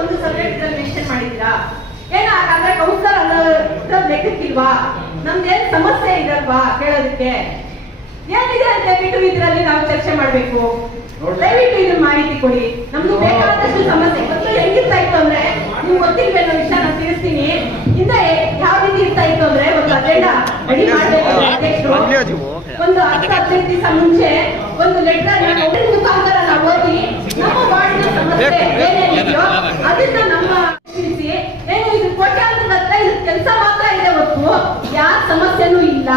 ಒಂದು ಸಬ್ಜೆಕ್ಟ್ ಇದ್ರಲ್ಲಿ ಮೆನ್ಷನ್ ಮಾಡಿದ್ದೀರಾ? ಏನ ಕೌನ್ಸಲರ್ ಕೌನ್ಸಿಲರ್ ಅನ್ನೋ ಲೆಕ್ಕಕ್ಕಿಲ್ವಾ? ನಮ್ದೇನ್ ಸಮಸ್ಯೆ ಇದಲ್ವಾ ಕೇಳೋದಕ್ಕೆ? ಏನಿದೆ ಅಂತ ಹೇಳ್ಬಿಟ್ಟು ಇದರಲ್ಲಿ ನಾವು ಚರ್ಚೆ ಮಾಡ್ಬೇಕು. ದಯವಿಟ್ಟು ಇದನ್ನ ಮಾಹಿತಿ ಕೊಡಿ. ನಮ್ದು ಬೇಕಾದಷ್ಟು ಸಮಸ್ಯೆ. ಮೊದಲು ಹೆಂಗಿರ್ತಾ ಇತ್ತು ಅಂದ್ರೆ ನೀವು ಗೊತ್ತಿಲ್ವೇನೋ ವಿಷಯ ನಾನು ತಿಳಿಸ್ತೀನಿ. ಹಿಂದೆ ಯಾವ ರೀತಿ ಇರ್ತಾ ಇತ್ತು ಅಂದ್ರೆ ಒಂದು ಅಜೆಂಡಾ ರೆಡಿ ಮಾಡಬೇಕು ಒಂದು ಹತ್ತು ಹದಿನೈದು ದಿವಸ ಮುಂಚೆ ಒಂದು ಲೆಟರ್ ಮುಖಾಂತರ ನಾವು ಓದಿ ನಮ್ಮ ವಾರ್ಡಿನ ಸಮಸ್ಯೆ ಏನೇನಿದೆಯೋ ಅದನ್ನ ನಮ್ಮ ತಿಳಿಸಿ ಏನು ಇದು ಕೋಟ್ಯಾಂತರ ಹತ್ರ ಇದು ಕೆಲಸ ಮಾತ್ರ ಇದೆ ಹೊತ್ತು ಯಾವ ಸಮಸ್ಯೆನೂ ಇಲ್ಲ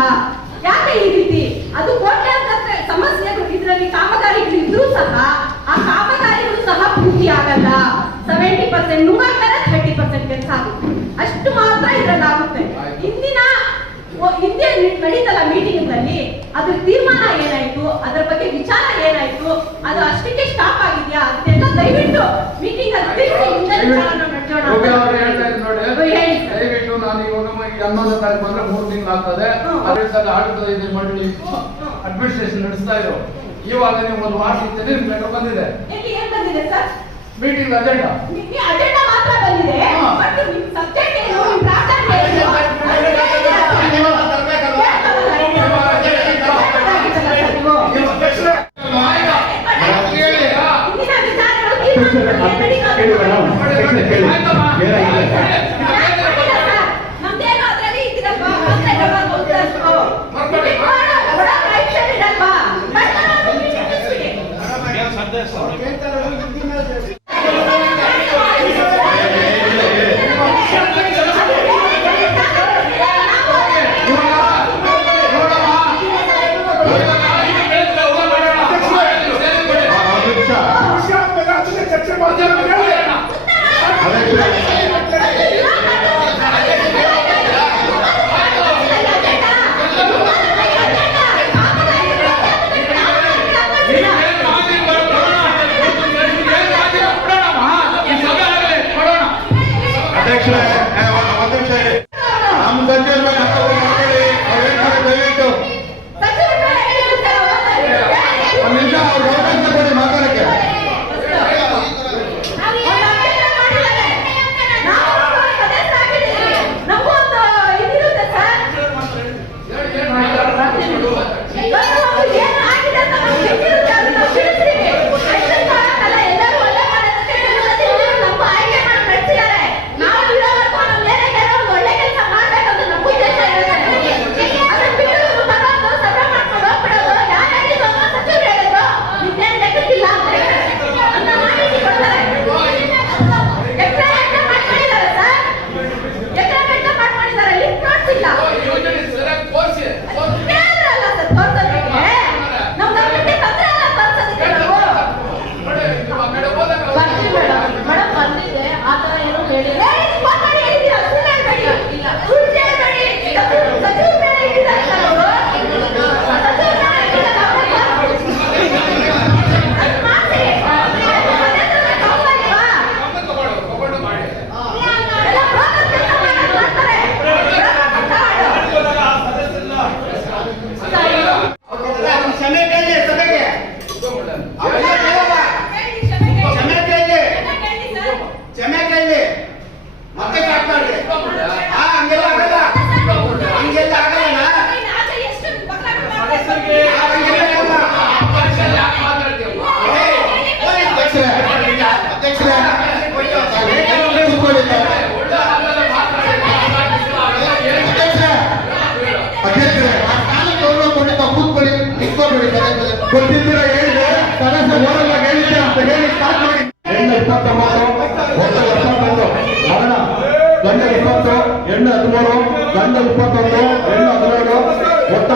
ಯಾಕೆ ಈ ರೀತಿ ಅದು ಕೋಟ್ಯಾಂತರ ಸಮಸ್ಯೆಗಳು ಇದರಲ್ಲಿ ಕಾಮಗಾರಿಗಳು ಇದ್ರೂ ಸಹ ಆ ಕಾಮಗಾರಿಗಳು ಸಹ ಪೂರ್ತಿ ಆಗಲ್ಲ. ಸೆವೆಂಟಿ ಪರ್ಸೆಂಟ್ ನೂರಕ್ಕರ ಥರ್ಟಿ ಪರ್ಸೆಂಟ್ ಕೆಲಸ ಆಗುತ್ತೆ. ಅಷ್ಟು ಮಾತ್ರ ಇದ್ರಲ್ಲಿ ಆಗುತ್ತೆ ಇಂದಿನ ಹಿಂದೆ ನಡೀತಲ್ಲ ಮೀಟಿಂಗ್ ಅಲ್ಲಿ ಅದ್ರ ತೀರ್ಮಾನ ಏನಾಯ್ತು ಅದರ ಬಗ್ಗೆ ವಿಚಾರ ಏನಾಯ್ತು ಅದು ಅಷ್ಟಕ್ಕೆ ಸ್ಟಾಪ್ ಆಗಿದ್ಯಾ ಅದೆಲ್ಲ ದಯವಿಟ್ಟು ಮೀಟಿಂಗ್ ಅಲ್ಲಿ. ದಯವಿಟ್ಟು ನಾನು ಇವಾಗ ತಾರೀಕು ಬಂದ್ರೆ ಮೂರು ತಿಂಗಳು ಆಗ್ತದೆ. ಆಡಳಿತ ಇದು ಮಂಡಳಿ ಹ್ಮ್. ಅಡ್ಮಿನಿಸ್ಟ್ರೇಷನ್ ನಡೆಸ್ತಾ ಇದ್ರು ಇವಾಗ ನೀವು ಒಂದು ವಾರ ಇರ್ತದೆ ನಿಮ್ ಲೆಟರ್ ಬಂದಿದೆ ಎಲ್ಲಿ ಏನ್ ಬಂದಿದೆ ಸರ್ ಮೀಟಿಂಗ್ ಅಜೆಂಡಾ ಮಾತ್ರ ಬಂದಿದೆ. ಬಟ್ ಸಬ್ಜೆಕ್ಟ್ ಏನು ಮೇಡಮ್ ಕೇಳಿ ಕೇಳಿ ಏ, ಒಂದು- ಕೂತ್ಕೊಳ್ಳಿ ಪದೇ. ಗೊತ್ತಿದ್ದೀರ ಹೇಳಿದೆ ಸದಸ್ಯ ಓರಲ್ಲ ಹೇಳಿದ್ದೆ ಅಂತ ಹೇಳಿ ಸ್ಟಾರ್ಟ್ ಮಾಡಿ. ಹೆಣ್ಣು ಇಪ್ಪತ್ತೊಂಬತ್ತು ಒಟ್ಟು ಎಪ್ಪತ್ತೊಂದು ಮರಣ ಗಂಡ ಇಪ್ಪತ್ತು ಹೆಣ್ಣು ಹದಿಮೂರು ಗಂಡ ಇಪ್ಪತ್ತೊಂದು ಹೆಣ್ಣು ಹದಿನೇಳು ಒಟ್ಟು